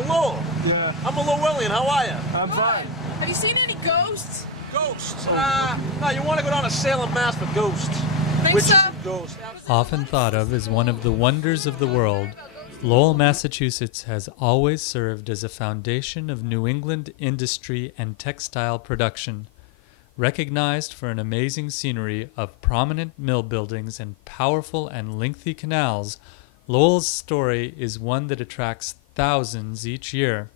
Lowell. Yeah. I'm a Lowellian. How are you? I'm fine. Have you seen any ghosts? Ghosts? No, you want to go down to Salem, Mass for ghosts. Think Witches so? and ghosts. Often thought of as one of the wonders of the world, Lowell, Massachusetts has always served as a foundation of New England industry and textile production. Recognized for an amazing scenery of prominent mill buildings and powerful and lengthy canals, Lowell's story is one that attracts thousands each year.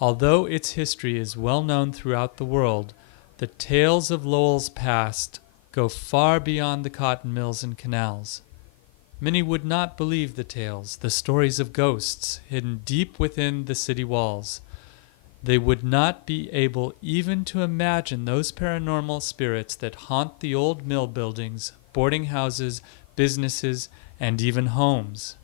Although its history is well known throughout the world, the tales of Lowell's past go far beyond the cotton mills and canals. Many would not believe the tales, the stories of ghosts hidden deep within the city walls. They would not be able even to imagine those paranormal spirits that haunt the old mill buildings, boarding houses, businesses, and even homes.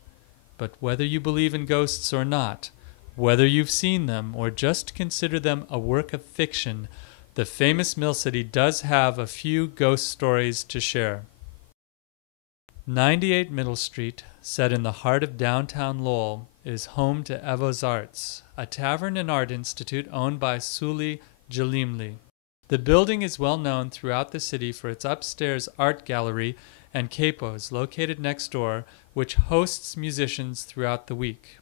But whether you believe in ghosts or not, whether you've seen them or just consider them a work of fiction, the famous mill city does have a few ghost stories to share. 98 Middle Street, set in the heart of downtown Lowell, is home to Evo's Arts, a tavern and art institute owned by Suli Jalimli. The building is well known throughout the city for its upstairs art gallery and capos located next door, which hosts musicians throughout the week.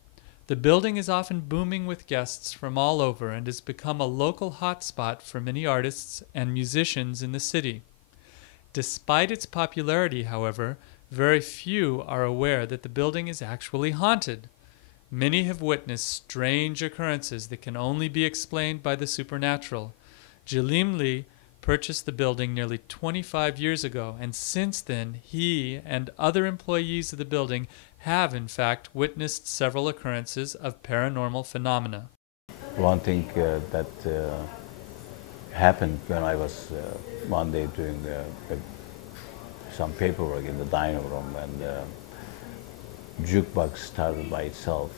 The building is often booming with guests from all over and has become a local hotspot for many artists and musicians in the city. Despite its popularity, however, very few are aware that the building is actually haunted. Many have witnessed strange occurrences that can only be explained by the supernatural. Jalimli purchased the building nearly 25 years ago, and since then he and other employees of the building have in fact witnessed several occurrences of paranormal phenomena. One thing that happened when I was one day doing some paperwork in the dining room, and jukebox started by itself,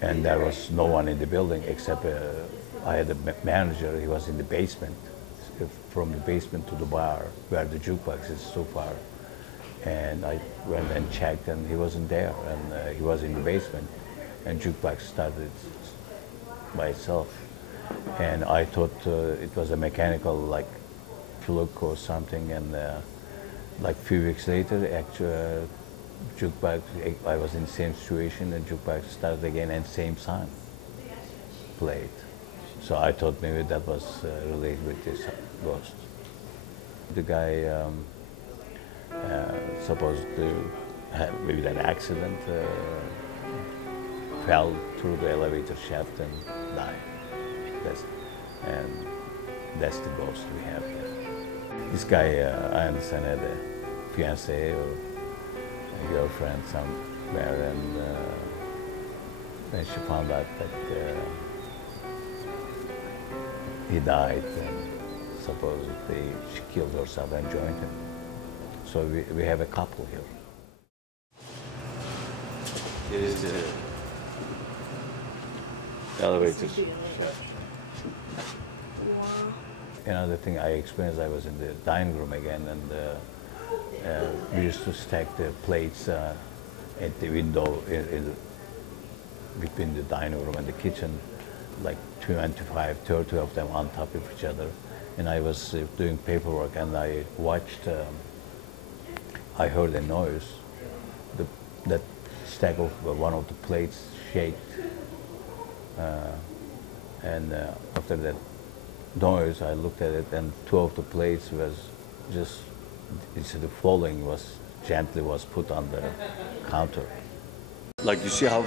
and there was no one in the building except I had a manager. He was in the basement, from the basement to the bar where the jukebox is so far, and I went and checked and he wasn't there, and he was in the basement, and jukebox started by itself, and I thought it was a mechanical like fluke or something, and like a few weeks later, actually jukebox, I was in the same situation, and jukebox started again and same song played. So I thought maybe that was related with this ghost. The guy supposed to have maybe an accident, fell through the elevator shaft and died. That's the ghost we have there. This guy, I understand, had a fiancée or a girlfriend somewhere, and when she found out that he died, and supposedly she killed herself and joined him. So we have a couple here. Here is the elevator. Another thing I experienced, I was in the dining room again, and we used to stack the plates at the window between the dining room and the kitchen, like 25, 30 of them on top of each other. And I was doing paperwork, and I watched, I heard a noise. That stack of one of the plates shaked. And after that noise, I looked at it, and two of the plates was just, instead of falling, gently put on the counter. Like, you see how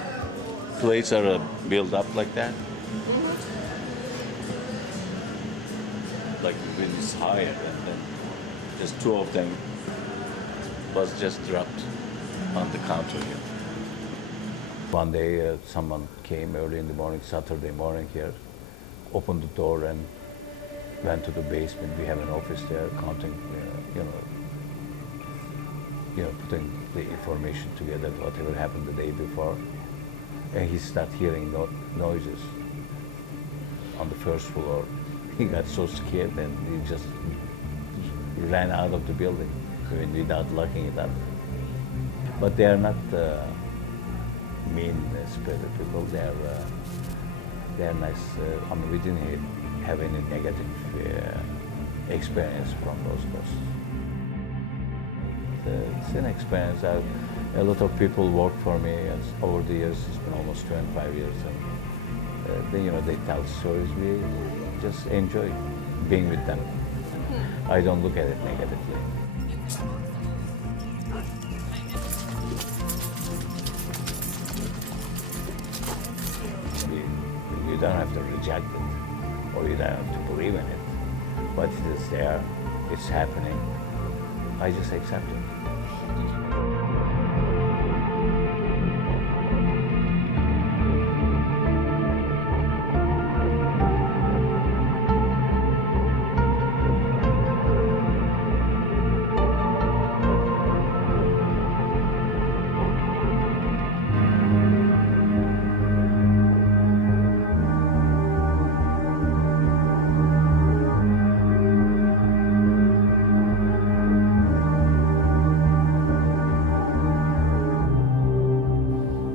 plates are built up like that? Like the wind is higher, and then just two of them was just dropped on the counter here. One day someone came early in the morning, Saturday morning here, opened the door and went to the basement. We have an office there, counting, putting the information together, whatever happened the day before. And he started hearing noises on the first floor. He got so scared, and he ran out of the building without locking it up. But they are not mean-spirited people. They're nice. I mean, we didn't have any negative experience from those ghosts. It's an experience. A lot of people work for me over the years. It's been almost 25 years, and they tell stories. We just enjoy being with them. I don't look at it negatively. You don't have to reject it, or you don't have to believe in it, but it is there. It's happening. I just accept it.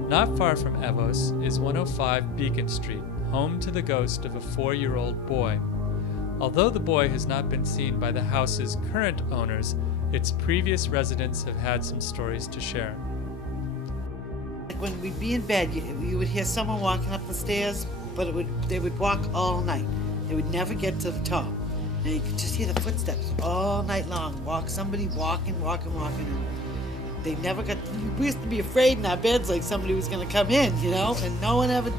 Not far from Evos is 105 Beacon Street, home to the ghost of a 4-year-old boy. Although the boy has not been seen by the house's current owners, its previous residents have had some stories to share. When we'd be in bed, you would hear someone walking up the stairs, but they would walk all night. They would never get to the top. And you could just hear the footsteps all night long. Somebody walking. And they never got. We used to be afraid in our beds, like somebody was going to come in, And no one ever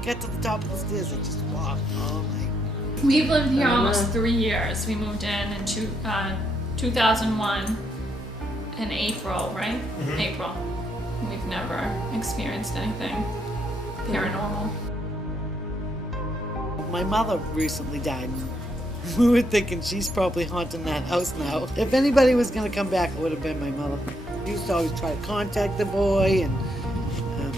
got to the top of the stairs. They just walked all night. We've lived here almost 3 years. We moved in 2001 in April, right? Mm-hmm. April. We've never experienced anything paranormal. My mother recently died. We were thinking she's probably haunting that house now. If anybody was going to come back, it would have been my mother. She used to always try to contact the boy, and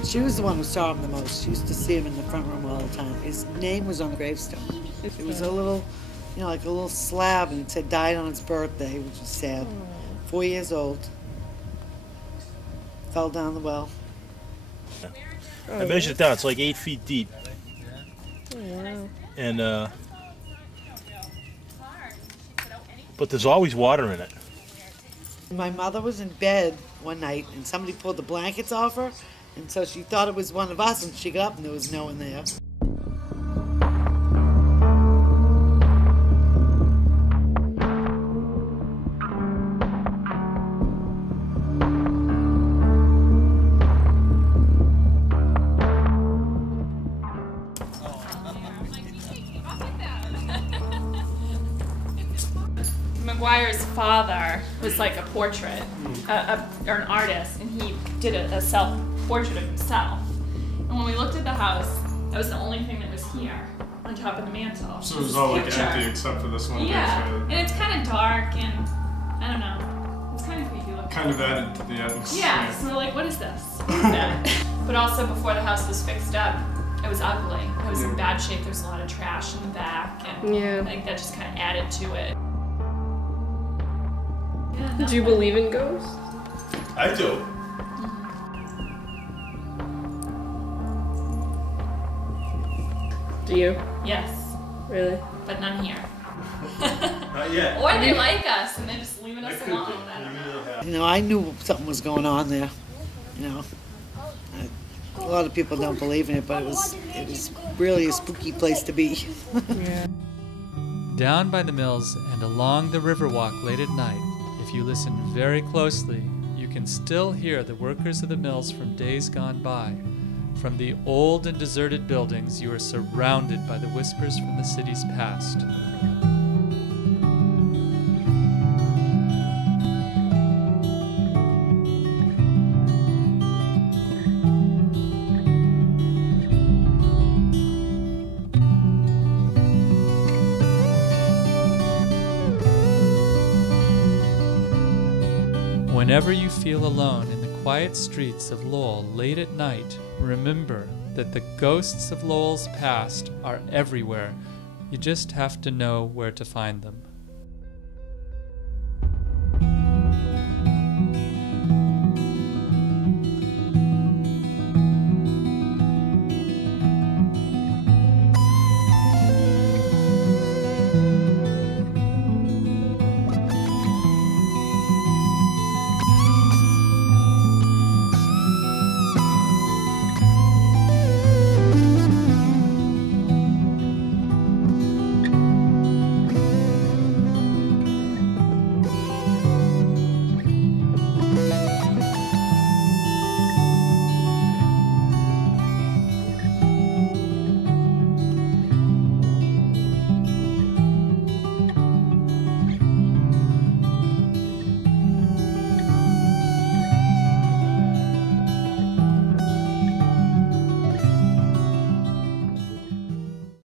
she was the one who saw him the most. She used to see him in the front room all the time. His name was on the gravestone. It was a little, like a little slab, and it said died on his birthday, which was sad. 4 years old. Fell down the well. I measured it down. It's like 8 feet deep. Oh, wow. And but there's always water in it. My mother was in bed one night, and somebody pulled the blankets off her, and so she thought it was one of us, and she got up, and there was no one there. McGuire's father was like a portrait, or an artist, and he did a self-portrait of himself. And when we looked at the house, that was the only thing that was here, on top of the mantle. So it was all like empty except for this one. Yeah, and it's kind of dark, and I don't know, it's kind of creepy looking. Kind of added to the atmosphere. Yeah, so we're like, what is this? What is that? But also, before the house was fixed up, it was ugly. It was in bad shape. There was a lot of trash in the back, and I think that just kind of added to it. Do you believe in ghosts? I do. Do you? Yes. Really? But none here. Not yet. Or they like us and they're just leaving us alone. I knew something was going on there. A lot of people don't believe in it, but it was really a spooky place to be. Yeah. Down by the mills and along the Riverwalk late at night, if you listen very closely, you can still hear the workers of the mills from days gone by. From the old and deserted buildings, you are surrounded by the whispers from the city's past. Whenever you feel alone in the quiet streets of Lowell late at night, remember that the ghosts of Lowell's past are everywhere. You just have to know where to find them.